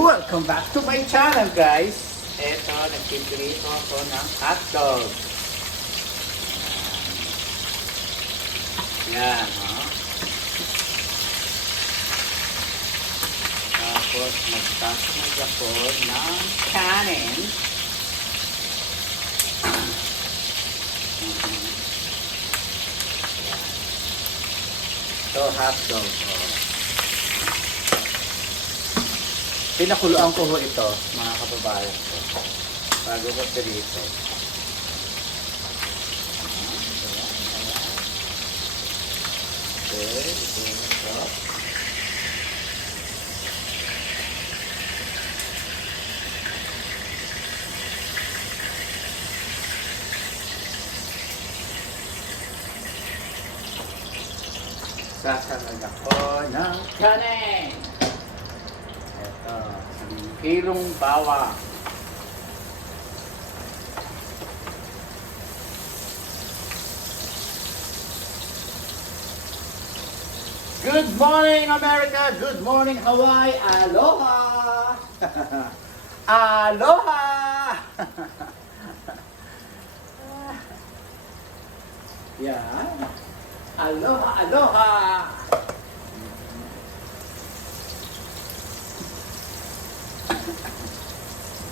Welcome back to my channel, guys. Eto, nagpiprito ako ng hotdog. Yan, oh. Tapos, magsasunod ako ng kanin. Ito, hotdog, oh. Pinakuluan ko ho ito, mga kababayan ko, bago ko pirito. Okay, ito ito. Sasanag ako ng kanin. Ito, 1 kilong bawang. Good morning, America! Good morning, Hawaii! Aloha! Aloha! Yan. Aloha, aloha!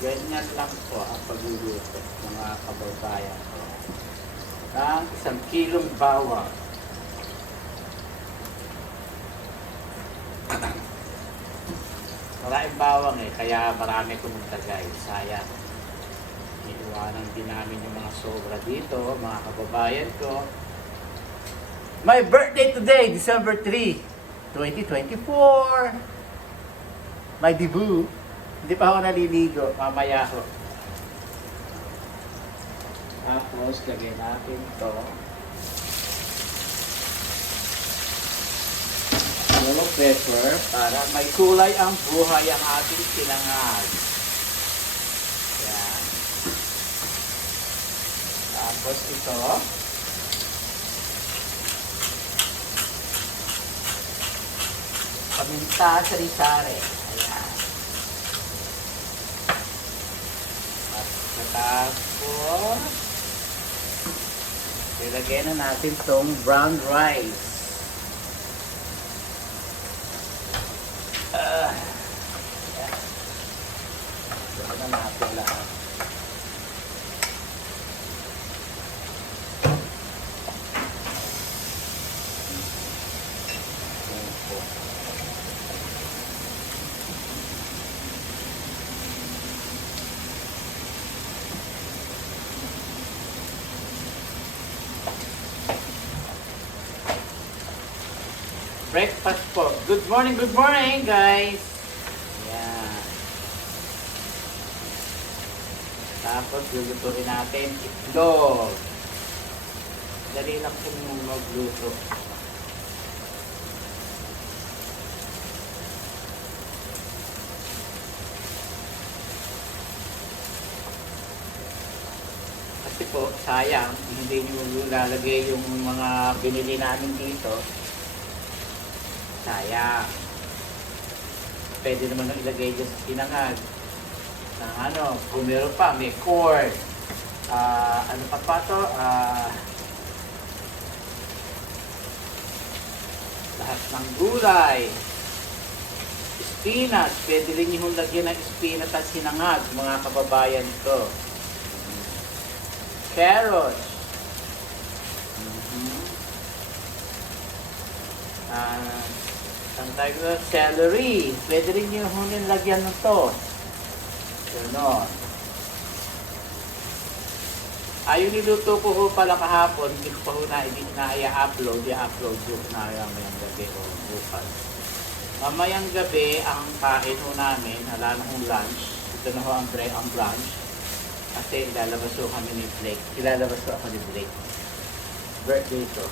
Ganyan lang po ang pagluluto, mga kababayan ko. Ang 1 kilong bawang. Maraming bawang kaya marami kong nagtagay. Sayang. Iiwanan din namin yung mga sobra dito, mga kababayan ko. My birthday today, December 3, 2024. My debut. Hindi pa ako naliligo, mamaya ako. Tapos, lagyan natin ito. Yellow pepper para may kulay ang buhay ang ating sinangag. Yan. Tapos ito. Paminta sari-sari. Ayan. At tapos ilagay na natin itong brown rice. Ito na natin lahat. Breakfast po. Good morning guys. Yan. Tapos lulutuin natin itlog. Dali lang po magluto. Kasi po, sayang, hindi nyo lalagay yung mga binili namin dito. Sayang. Pwede naman nang ilagay dyan sa sinangag. Na ano, kung meron pa, may corn. Ano pa to? Lahat ng gulay. Spinach. Pwede rin yung lagyan ng spinach at sinangag, mga kababayan ko. Carrots. Ang tawag na celery. Pwede rin yung hunin lagyan ng to. Ganon. Yung niluto ko ho pala kahapon, hindi ko pa ho na-upload. I-upload ko na mamayang gabi o bukas. Mamayang gabi, ang kain ho namin, hala na hong lunch. Ito na ho ang brunch. Kasi ilalabas ho kami ni Blake. Ilalabas ho ako ni Blake. Birthday ko.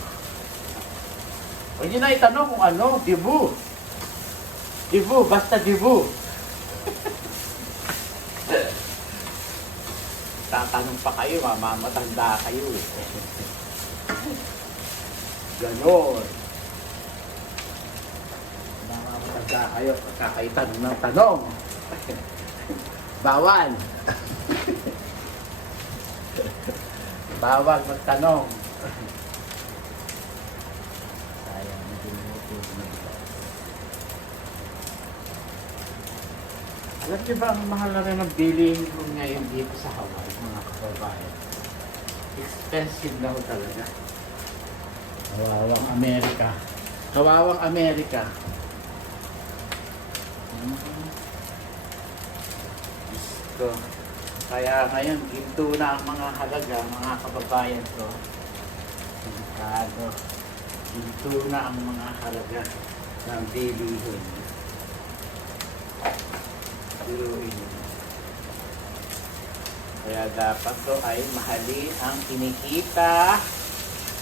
Huwag nyo na itanong kung ano, dibu. Dibu, basta dibu. Tatanong pa kayo, mamamatanda kayo. Ganon. Mamamatanda kayo, kakaitanong ng tanong. Bawal. Bawal magtanong. Sayang, hindi mo ito. Alam niyo ba ang mahal na rin ang bilihin ko ngayon dito sa Hawaii, mga kababayan? Expensive na ho talaga. Kawawang Amerika. Kawawang Amerika. Gusto. Kaya ngayon, ginto na ang mga halaga, mga kababayan ko. Delikado. Ginto na ang mga halaga ng bilihin. Kaya dapat to ay mahalin ang kinikita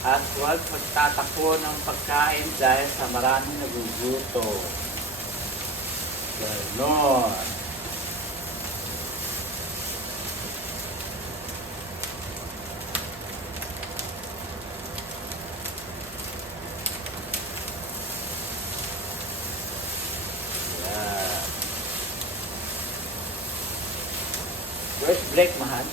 at huwag magtatakbo ng pagkain dahil sa maraming naguguto. Ganon. Where's Blake, mahal?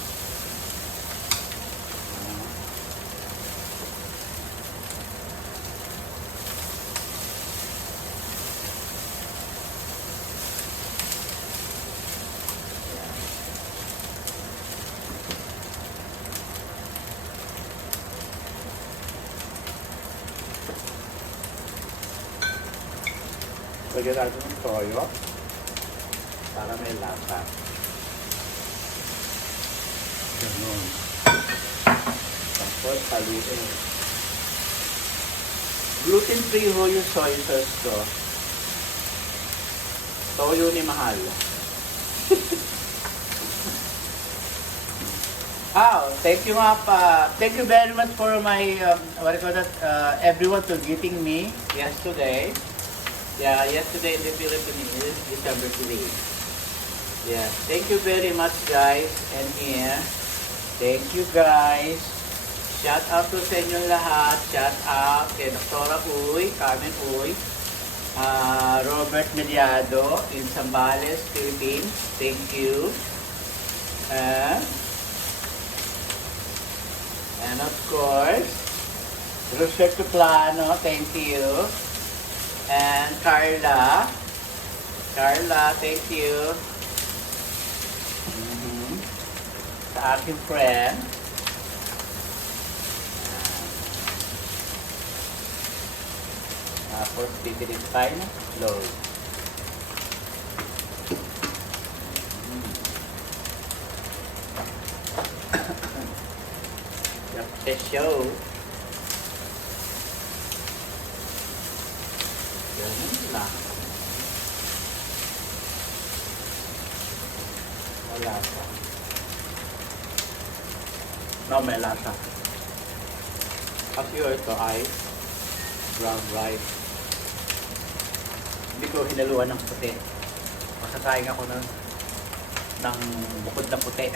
Lagyan natin ng toyo para may lasa. Ganun. Tapos haluin. Gluten-free ho yung soy sauce ko. Toyo ni mahal. Thank you nga pa. Thank you very much for my, what do you call that, everyone to greeting me yesterday. Yeah, yesterday in the Philippines is December 3. Yeah, thank you very much guys and here. Thank you guys. Shout out to sa inyong lahat. Shout out kay Dr. Uy, Carmen Uy, Robert Mediado in Zambales, Philippines. Thank you. And of course, Roberto Plano, thank you. And Carla, thank you. Sa aking friend. Tapos, pipilit tayo ng clove. The show. Ganun lang. Wala pa. No, may lasa. Kasi ito ay brown rice. Hindi ko hinaluan ng puti. Masasayang ako ng bukod na puti.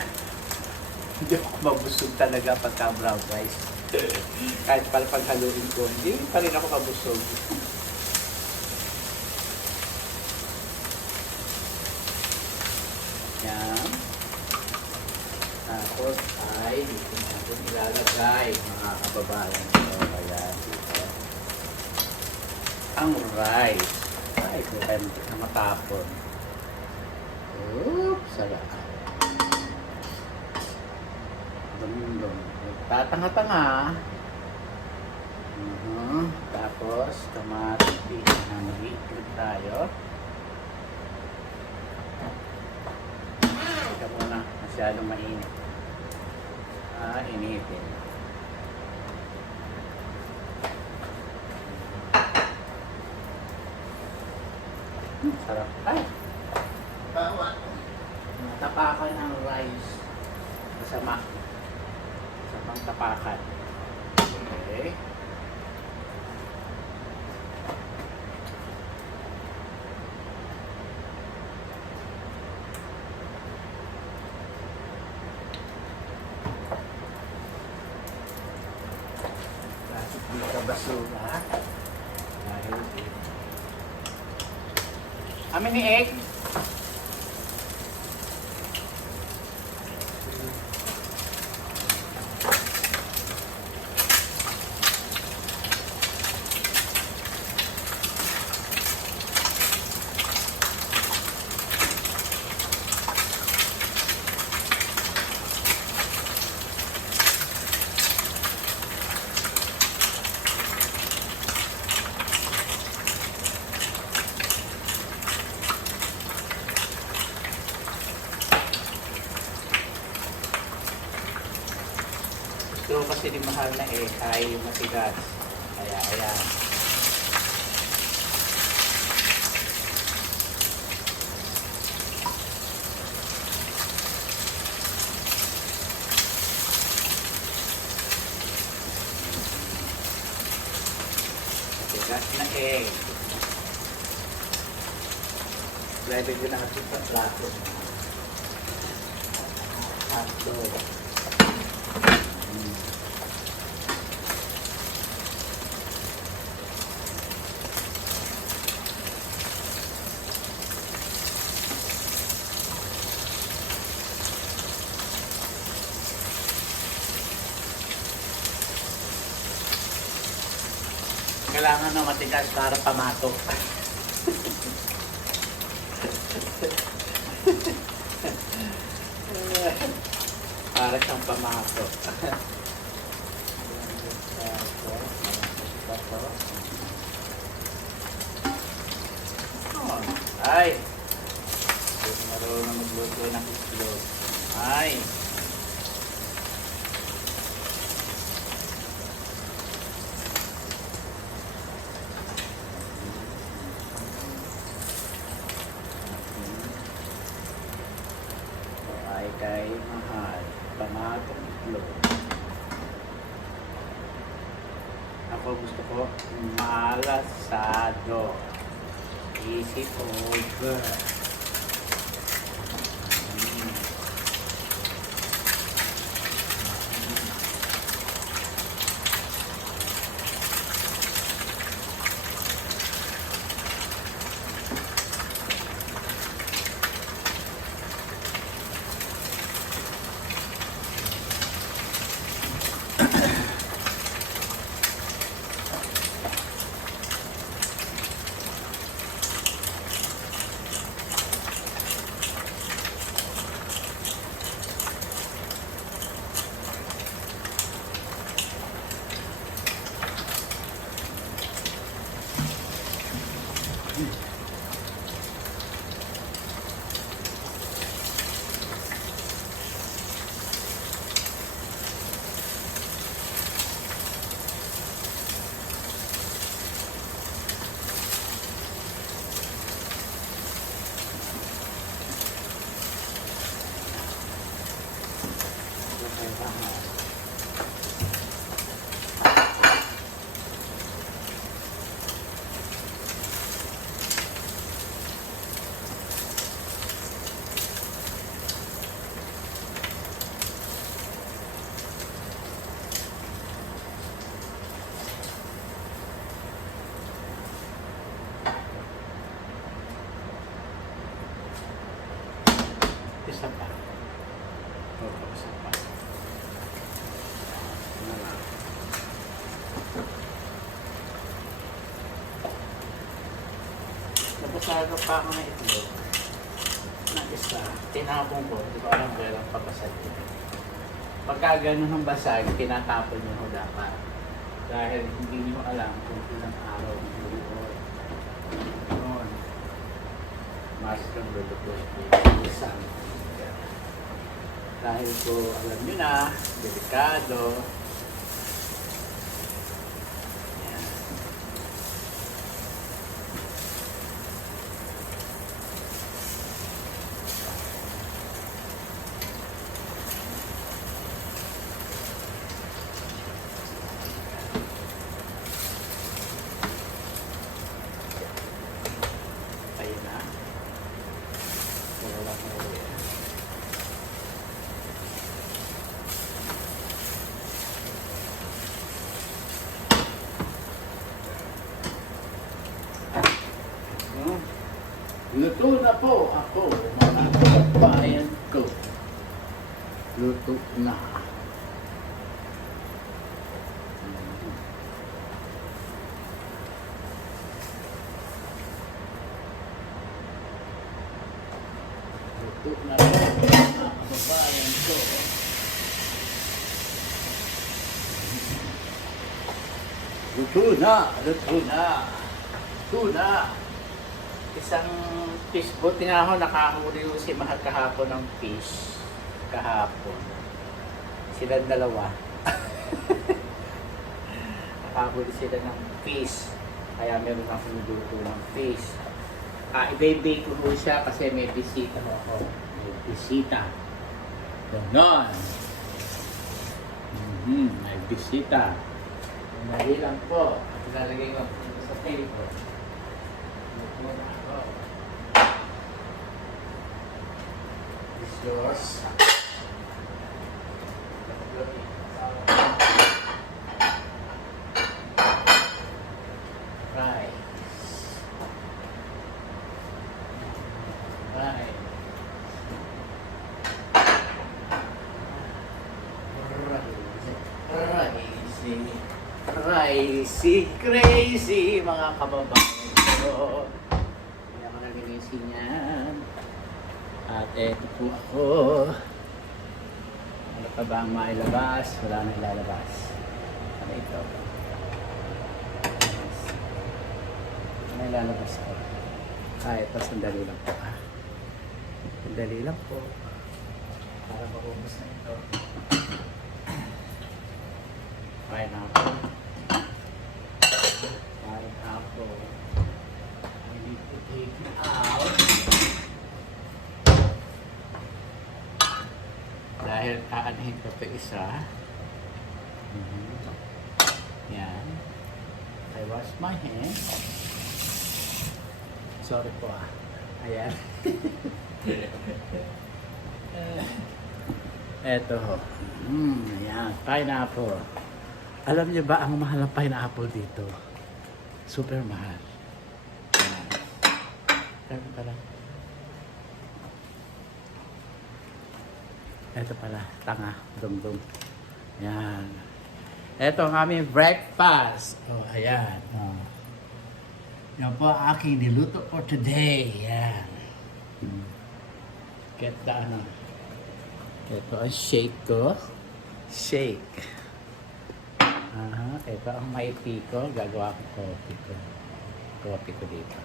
Hindi ako mabusog talaga pagka brown rice. Kahit paghaluin ko, hindi pa rin ako mabusog. Yan. Tapos ay dito natin ilalagay mga kababayan. So, ayan dito. Ang rice. Ay, kung tayo na matapon. Oops, salaan. Dumundong. Tatanga-tanga. Tapos, kamatis na mag-iitlog tayo. Ika muna, masyadong mainit. Initin. Sarap. Ay! Bawa. Tapakan ang rice. Masama. Masamang tapakan. Okay. Basura. Dahil how many egg? Ayaw kasi ni mahal na ay matigas. Kaya, ayan. Matigas na egg. Lagay ko na natin sa plato. Hotdog. Kailangan na matigas para pamatok. Para siyang pamatok. Ay! Hindi marunong magluto ng itlog. Ay! Ay kay mahal. Pamatong itlog. Ako gusto ko malasado. Easy over. Isa pa. Oo, isa pa. Nabasado pa ako ng itlog. Na isa, tinapon ko. Hindi ko alam kaya lang pabasag ko. Pagka ganun ang basag, tinatapon nyo ho dapat. Dahil hindi nyo alam kung ilang araw ang luluoy. Noon, mas kang luluoy. Isang. Dahil ko alam nyo na, delikado. Ayan. Ayun na. Wala na ulit. Luto na po ako, mga kabayan ko. Luto na. Luto na po, mga kabayan ko. Luto na, luto na. Luto na. Isang fish boat nga ako, nakahuli ko si Mahal kahapon ng fish. Kahapon. Sila dalawa. nakahuli sila ng fish. Kaya meron akong niluto ng fish. I-bake ko po siya kasi may bisita ho ako. May bisita. Ganon. May bisita. Dali lang po. Ilalagay ko sa table. Luto na ako. This is yours. Crazy, crazy, mga kababayan ko. Hindi ako nalinisin yan. At eto po ako. Ano pa ba ang mailabas? Wala na ilalabas. Ano ito? Ano ilalabas ko? Ito, sandali lang po. Sandali lang po. Para maubos na ito. Pineapple. Pineapple. I need to take it out. Dahil kaanahin ko ito isa. Yan. I wash my hands. Sorry po Ayan. Eto ho. Ayan. Pineapple. Alam niyo ba ang mahal ng pineapple dito? Super mahal. Ayan pala. Ito pala. Tanga. Dum-dum. Yan. Ito ang aming breakfast. Oh, ayan. Oh. Yan po ang aking niluto for today. Yan. Kita ano. Ito ang shake ko. Shake. Ito ang may tea ko. Gagawa ko coffee ko. Coffee ko dito.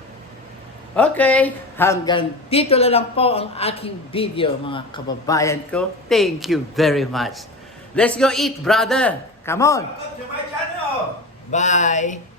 Okay, hanggang dito na lang po ang aking video, mga kababayan ko. Thank you very much. Let's go eat, brother. Come on. Welcome to my channel. Bye.